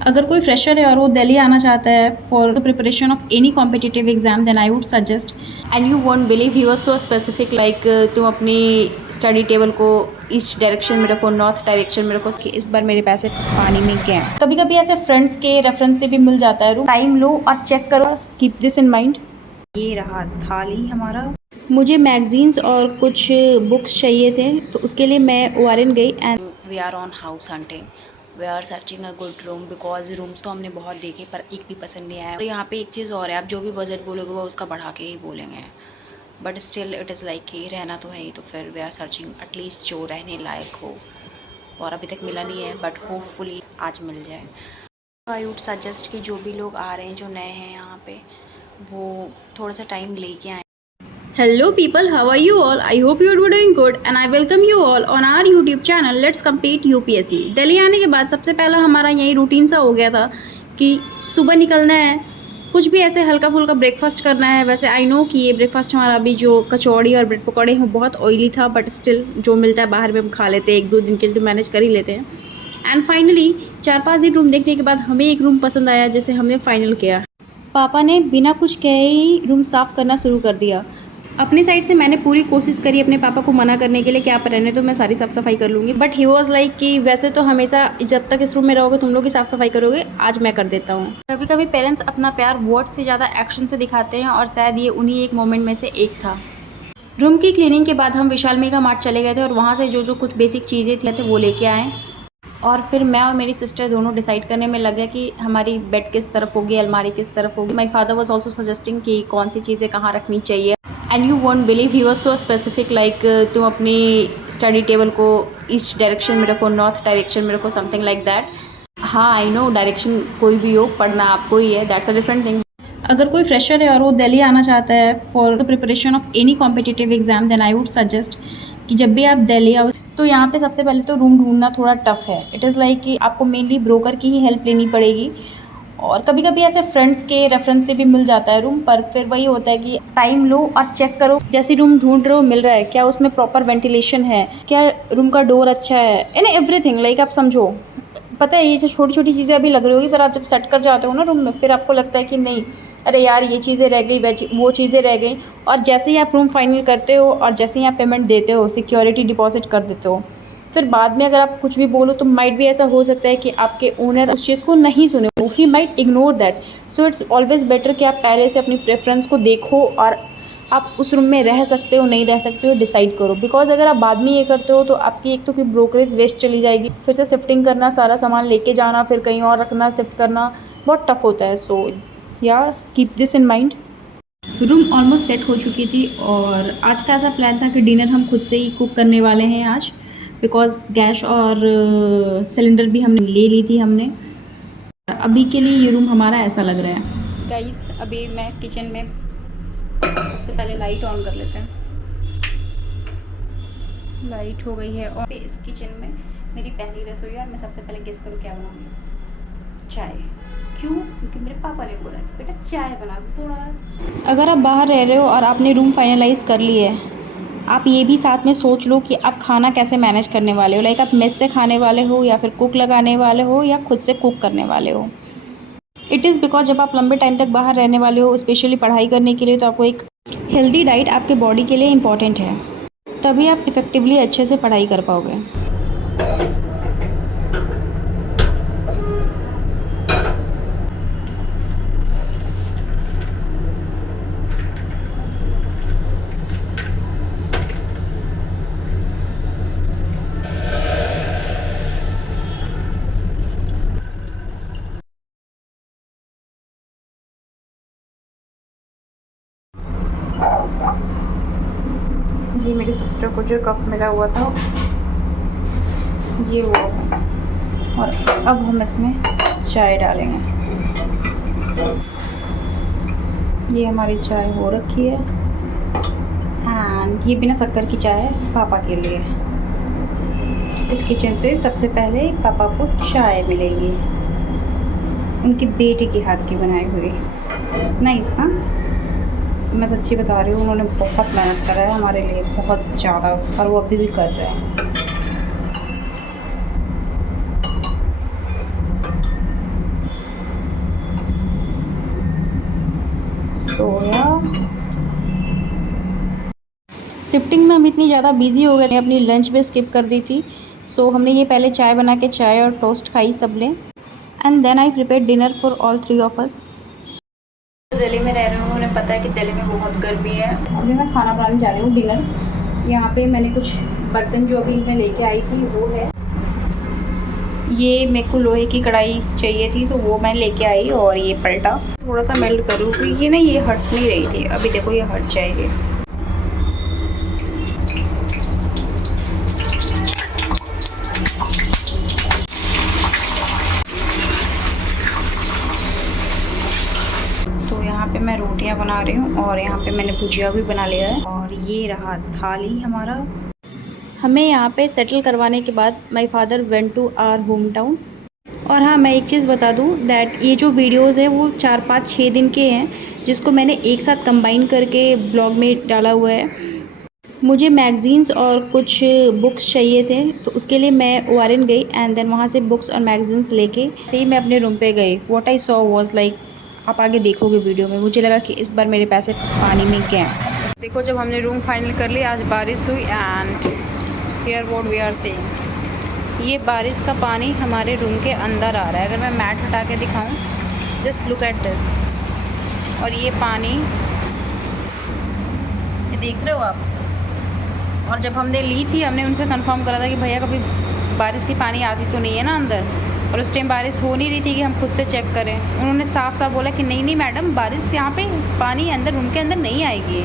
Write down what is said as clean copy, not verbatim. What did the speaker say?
अगर कोई फ्रेशर है और वो दिल्ली आना चाहता है for the preparation of any competitive exam, then I would suggest. And you won't believe he was so specific, like तुम अपनी स्टडी टेबल को ईस्ट डायरेक्शन में रखो, नॉर्थ डायरेक्शन में रखो। इस बार मेरे पैसे पानी में गए। कभी कभी ऐसे फ्रेंड्स के रेफरेंस से भी मिल जाता है रूम। टाइम लो और चेक करो, कीप दिस इन माइंड। ये रहा थाली हमारा। मुझे मैगजीन्स और कुछ बुक्स चाहिए थे, तो उसके लिए मैं ORN गई and we are on house hunting. We are searching a good room because rooms तो हमने बहुत देखे पर एक भी पसंद नहीं आया। और यहाँ पे एक चीज़ और है, आप जो भी बजट बोलोगे वो उसका बढ़ा के ही बोलेंगे, but still it is like कि रहना तो है ही, तो फिर वी आर सर्चिंग एटलीस्ट जो रहने लायक हो, और अभी तक मिला नहीं है बट होपफुली आज मिल जाए। आई वुड सजेस्ट कि जो भी लोग आ रहे हैं, जो नए हैं यहाँ पे, वो थोड़ा सा टाइम लेके आए। Hello people, how are you all? I hope you are doing good and I welcome you all on our YouTube channel Let's Complete UPSC। Delhi आने के बाद सबसे पहला हमारा यही रूटीन सा हो गया था कि सुबह निकलना है, कुछ भी ऐसे हल्का फुल्का ब्रेकफास्ट करना है। वैसे आई नो कि ये ब्रेकफास्ट हमारा अभी जो कचौड़ी और ब्रेड पकौड़े हैं बहुत ऑयली था, बट स्टिल जो मिलता है बाहर में हम खा लेते हैं, एक दो दिन के लिए तो मैनेज कर ही लेते हैं। एंड फाइनली 4-5 दिन रूम देखने के बाद हमें एक रूम पसंद आया, जिसे हमने फाइनल किया। पापा ने बिना कुछ कहे ही रूम साफ़ करना शुरू कर दिया। अपनी साइड से मैंने पूरी कोशिश करी अपने पापा को मना करने के लिए कि आप रहने तो मैं सारी साफ़ सफाई कर लूँगी, बट ही वॉज लाइक कि वैसे तो हमेशा जब तक इस रूम में रहोगे तुम लोग ही साफ़ सफाई करोगे, आज मैं कर देता हूँ। कभी कभी पेरेंट्स अपना प्यार वर्ड से ज़्यादा एक्शन से दिखाते हैं, और शायद ये उन्हीं एक मोमेंट में से एक था। रूम की क्लीनिंग के बाद हम विशाल मेगा मार्ट चले गए थे और वहाँ से जो जो कुछ बेसिक चीज़ें थी वो लेके आए, और फिर मैं और मेरी सिस्टर दोनों डिसाइड करने में लगे कि हमारी बेड किस तरफ होगी, अलमारी किस तरफ होगी। My father was also suggesting कि कौन सी चीज़ें कहाँ रखनी चाहिए। And you won't believe he was so specific, like तुम अपनी स्टडी टेबल को ईस्ट डायरेक्शन में रखो, नॉर्थ डायरेक्शन में रखो, समथिंग लाइक दैट। हाँ आई नो डायरेक्शन कोई भी हो, पढ़ना आपको ही है, दैट्स अ डिफरेंट थिंग। अगर कोई फ्रेशर है और वो दिल्ली आना चाहता है for the preparation of any competitive exam, then I would suggest कि जब भी आप दिल्ली आओ तो यहाँ पे सबसे पहले तो रूम ढूंढना थोड़ा टफ है। इट इज़ लाइक कि आपको मेनली ब्रोकर की ही हेल्प लेनी पड़ेगी, और कभी कभी ऐसे फ्रेंड्स के रेफरेंस से भी मिल जाता है रूम, पर फिर वही होता है कि टाइम लो और चेक करो। जैसे रूम ढूंढ रहे हो मिल रहा है क्या, उसमें प्रॉपर वेंटिलेशन है क्या, रूम का डोर अच्छा है, इन एवरीथिंग। लाइक आप समझो, पता है ये जो छोटी छोटी चीज़ें अभी लग रही होगी, पर आप जब सेट कर जाते हो ना रूम में, फिर आपको लगता है कि नहीं अरे यार ये चीज़ें रह गई, वो चीज़ें रह गई। और जैसे ही आप रूम फाइनल करते हो और जैसे ही आप पेमेंट देते हो, सिक्योरिटी डिपॉजिट कर देते हो, फिर बाद में अगर आप कुछ भी बोलो तो माइट भी ऐसा हो सकता है कि आपके ओनर उस चीज़ को नहीं सुने, he might ignore that. So it's always better कि आप पहले से अपनी प्रेफरेंस को देखो और आप उस रूम में रह सकते हो नहीं रह सकते हो डिसाइड करो। बिकॉज अगर आप बाद में ये करते हो तो आपकी एक तो कोई ब्रोकरेज वेस्ट चली जाएगी, फिर से शिफ्टिंग करना, सारा सामान लेके जाना, फिर कहीं और रखना, शिफ्ट करना बहुत टफ होता है। सो या keep this in mind. Room almost set हो चुकी थी और आज का ऐसा प्लान था कि डिनर हम खुद से ही कुक करने वाले हैं आज, बिकॉज गैस और सिलेंडर भी हमने ले ली थी हमने। अभी के लिए ये रूम हमारा ऐसा लग रहा है। गाइस अभी मैं किचन में सबसे पहले लाइट ऑन कर लेते हैं। लाइट हो गई है और इस किचन में मेरी पहली रसोई है और मैं सबसे पहले गेस करूँ क्या बनाऊँगी। चाय। क्यों? क्योंकि मेरे पापा ने बोला कि बेटा चाय बना दो थोड़ा। अगर आप बाहर रह रहे हो और आपने रूम फाइनलाइज कर ली है, आप ये भी साथ में सोच लो कि आप खाना कैसे मैनेज करने वाले हो। लाइक आप मेस से खाने वाले हो या फिर कुक लगाने वाले हो या खुद से कुक करने वाले हो। इट इज़ बिकॉज जब आप लंबे टाइम तक बाहर रहने वाले हो, स्पेशली पढ़ाई करने के लिए, तो आपको एक हेल्दी डाइट आपके बॉडी के लिए इम्पॉर्टेंट है, तभी आप इफ़ेक्टिवली अच्छे से पढ़ाई कर पाओगे। जी मेरी सिस्टर को जो कप मिला हुआ था ये वो है, और अब हम इसमें चाय डालेंगे। ये हमारी चाय हो रखी है एंड ये बिना शक्कर की चाय है पापा के लिए। इस किचन से सबसे पहले पापा को चाय मिलेगी, उनकी बेटी के हाथ की बनाई हुई। नाइस ना? मैं सच्ची बता रही हूँ, उन्होंने बहुत मेहनत करा है हमारे लिए, बहुत ज़्यादा, और वो अभी भी कर रहे हैं। तो यार शिफ्टिंग में हम इतनी ज़्यादा बिजी हो गए थे, अपनी लंच भी स्किप कर दी थी। सो हमने ये पहले चाय बना के चाय और टोस्ट खाई सब ने, and then I prepare dinner for all 3 of us. Delhi में रह रही हूँ, उन्हें पता है कि दिल्ली में बहुत गर्मी है। अभी मैं खाना बनाने जा रही हूँ डिनर। यहाँ पे मैंने कुछ बर्तन जो अभी मैं लेके आई थी वो है, ये मेरे को लोहे की कढ़ाई चाहिए थी तो वो मैं लेके आई, और ये पलटा थोड़ा सा मेल्ट करूँ क्योंकि ना ये हट नहीं रही थी। अभी देखो ये हट जाएगी। तो यहाँ पे मैं रोटियाँ बना रही हूँ और यहाँ पे मैंने भुजिया भी बना लिया है, और ये रहा थाली हमारा। हमें यहाँ पे सेटल करवाने के बाद my father went to our home town. और हाँ, मैं एक चीज़ बता दूँ दैट ये जो वीडियोस है वो 4, 5, 6 दिन के हैं, जिसको मैंने एक साथ कंबाइन करके ब्लॉग में डाला हुआ है। मुझे मैगज़ीन्स और कुछ बुक्स चाहिए थे, तो उसके लिए मैं ओआरएन गई, एंड देन वहाँ से बुक्स और मैगज़ीन्स लेके से ही मैं अपने रूम पे गई। What I saw was like, आप आगे देखोगे वीडियो में, मुझे लगा कि इस बार मेरे पैसे पानी में गए। देखो जब हमने रूम फाइनल कर लिया, आज बारिश हुई, and here what we are seeing, ये बारिश का पानी हमारे रूम के अंदर आ रहा है। अगर मैं मैट हटा के दिखाऊं, जस्ट लुक एट दिस। और ये पानी, ये देख रहे हो आप। और जब हमने ली थी, हमने उनसे कंफर्म करा था कि भैया कभी बारिश की पानी आती तो नहीं है ना अंदर, और उस टाइम बारिश हो नहीं रही थी कि हम खुद से चेक करें। उन्होंने साफ साफ बोला कि नहीं नहीं मैडम, बारिश यहाँ पे पानी अंदर रूम के अंदर नहीं आएगी।